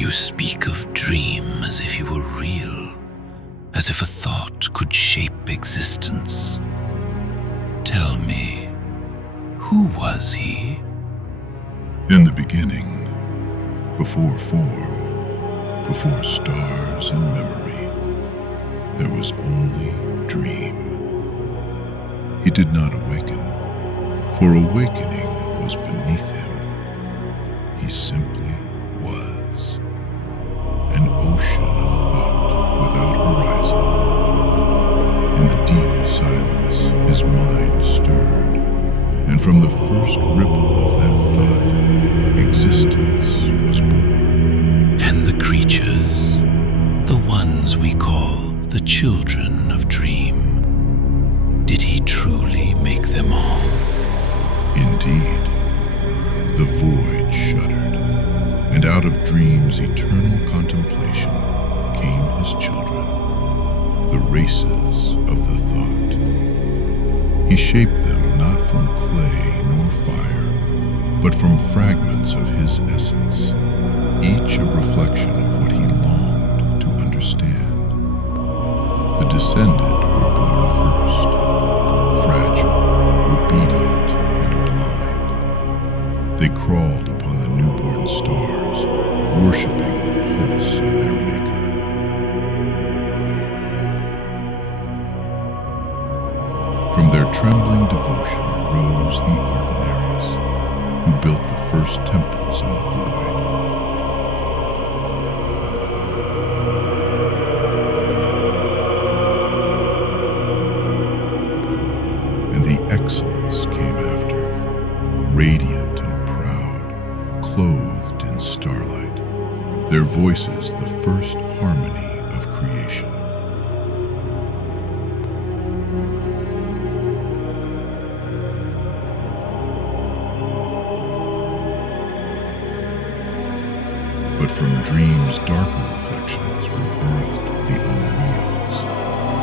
You speak of dream as if he were real, as if a thought could shape existence. Tell me, who was he? In the beginning, before form, before stars and memory, there was only dream. He did not awaken, for awakening was beneath him. He simply was. An ocean of thought without horizon. In the deep silence, his mind stirred, and from the first ripple of that thought, existence was born. And the creatures, the ones we call the children of dream, did he truly make them all? Indeed, the void shuddered, and out of dream's eternal contemplation came his children, the races of the thought. He shaped them not from clay nor fire, but from fragments of his essence, each a reflection of what he longed to understand. The descended were born first, fragile, obedient, and blind. They crawled upon the newborn stars, worshiping the pulse of their maker. From their trembling devotion rose the ordinaries, who built the first temples in the void. And the excellence came after, radiant and proud, clothed in starlight, their voices the first harmony of creation. But from dream's darker reflections were birthed the unreals,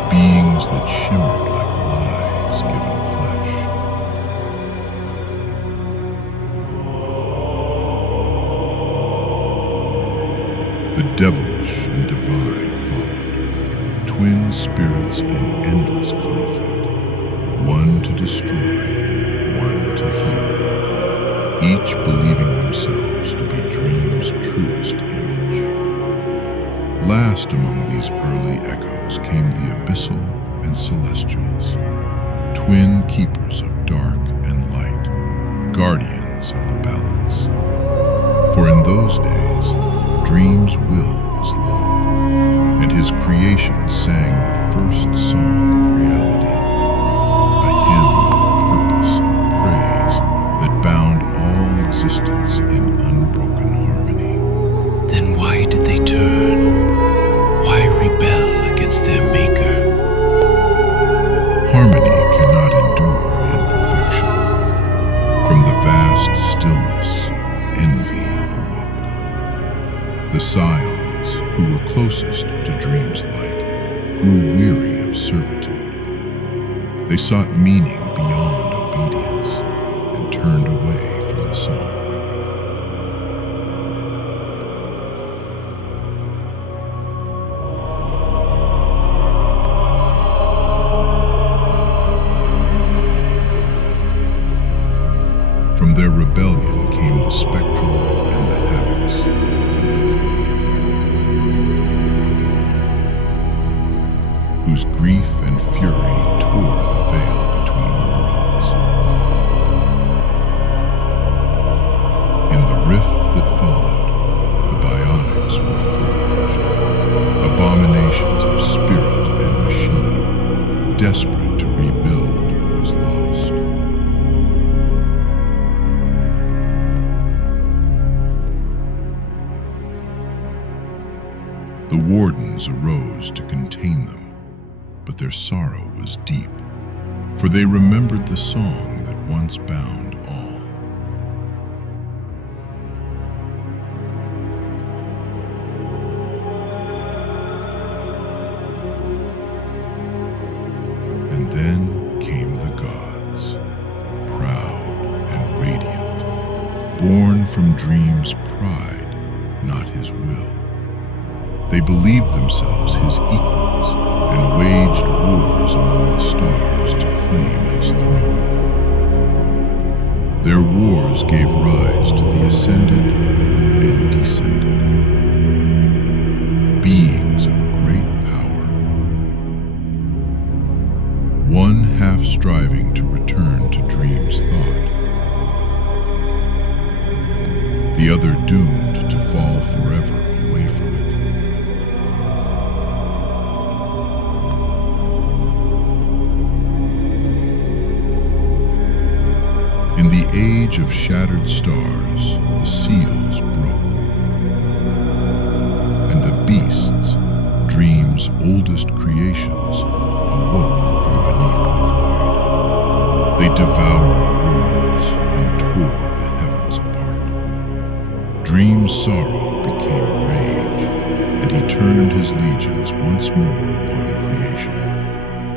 beings that shimmered like lies given flesh. The devilish and divine followed, twin spirits in endless conflict, one to destroy, one to heal, each believing themselves to be dream's truest image. Last among these early echoes came the abyssal and celestials, twin keepers of dark and light, guardians of the balance. For in those days, dream's will was law, and his creation sang the first song of reality, a hymn of purpose and praise that bound all existence in unbroken harmony. Then why did they turn? Why rebel against their maker? Harmony cannot endure imperfection. From the vast stillness, envy awoke. The scions, who were closest to dream's light, grew weary of servitude. They sought meaning beyond obedience and turned away from the song. From their rebellion came the spectral and the havocs. Whose grief and fury tore the veil between worlds. In the rift that followed, the bionics were forged, abominations of spirit and machine, desperate to rebuild what was lost. The wardens arose to contain them, but their sorrow was deep, for they remembered the song that once bound all. And then came the gods, proud and radiant, born from dream's pride, not his will. They believed themselves his equals and waged wars among the stars to claim his throne. Their wars gave rise to the Ascended and Descended, beings of great power, one half striving to return to Dream's thought, the other doomed to fall forever away from it. In the age of shattered stars, the seals broke, and the beasts, Dream's oldest creations, awoke from beneath the void. They devoured worlds and tore the heavens apart. Dream's sorrow became rage, and he turned his legions once more upon creation,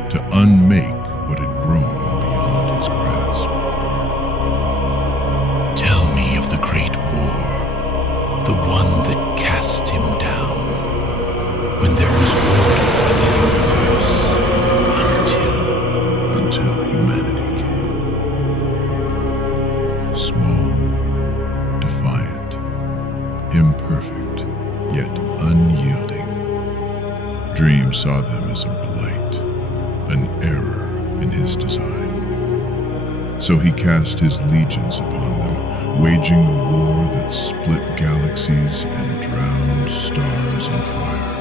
to unmake what had grown beyond his grasp. Tell me of the Great War, the one that cast him down, when there was order in the universe, until humanity came. Small, defiant, imperfect, yet unyielding. Dream saw them as a blight, an error in his design. So he cast his legions upon them, waging a war that split galaxies and drowned stars in fire.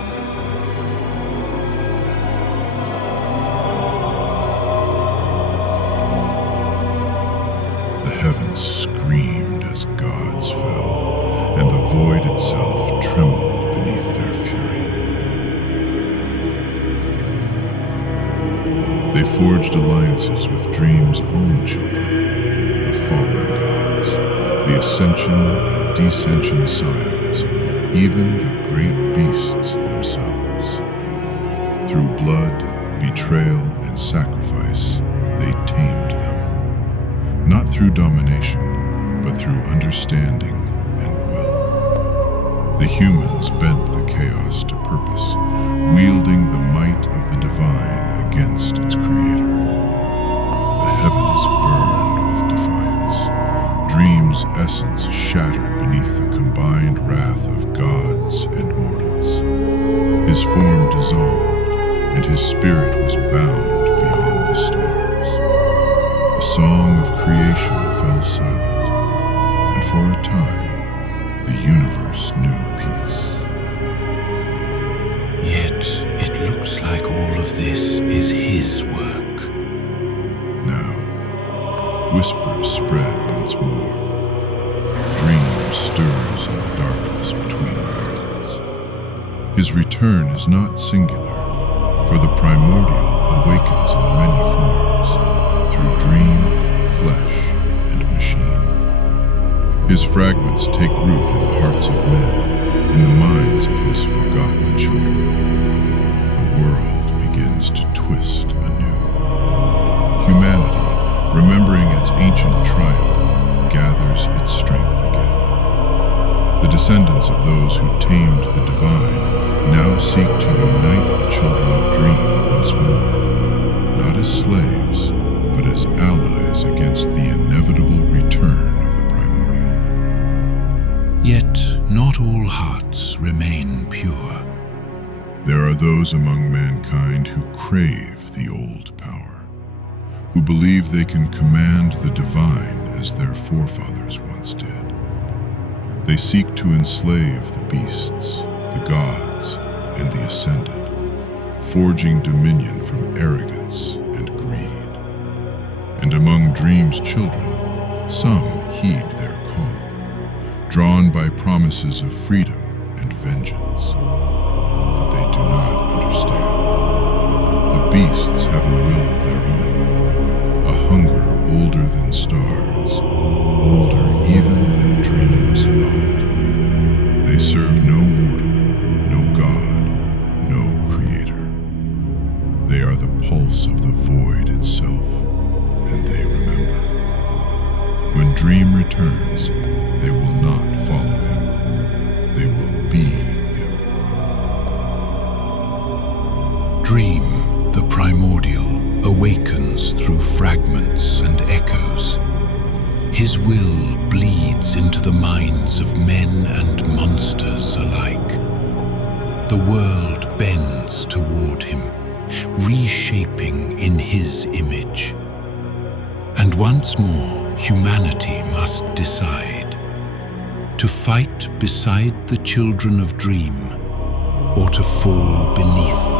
The heavens screamed as gods fell, and the void itself trembled beneath their fury. They forged alliances with Dream's own children, the fallen gods, the Ascension and Descension scions, even the great beasts themselves. Through blood, betrayal, and sacrifice, they tamed them. Not through domination, but through understanding and will. The humans bent the chaos to purpose, wielding the might of the divine against its creator. The heavens burned with defiance. Dream's essence shattered beneath the combined wrath of gods and mortals. His form dissolved, and his spirit was bound beyond the stars. The song of creation fell silent, and for a time, the universe knew peace. Yet it looks like all of this is his work. Now, whispers spread once more. Dream stirs in the darkness between worlds. His return is not singular, for the primordial awakens in many forms, through dream, flesh, and machine. His fragments take root in the hearts of men, in the minds of his forgotten children. The world begins to twist anew. Humanity, remembering its ancient triumph, gathers its strength again. The descendants of those who tamed the divine now seek to unite the children of Dream once more, not as slaves, but as allies against the inevitable return of the primordial. Yet not all hearts remain pure. There are those among mankind who crave the old power, who believe they can command the divine as their forefathers once did. They seek to enslave the beasts, the gods, and the Ascended, forging dominion from arrogance and greed. And among Dream's children, some heed their call, drawn by promises of freedom and vengeance. But they do not understand. The beasts have a will of their own, a hunger older than stars, older even than Dream's thought. They serve no mortal, no god, no creator. They are the pulse of the void itself, and they remember. When Dream returns, they will not follow him. They will be him. awakens through fragments and echoes. His will bleeds into the minds of men and monsters alike. The world bends toward him, reshaping in his image. And once more, humanity must decide to fight beside the children of dream or to fall beneath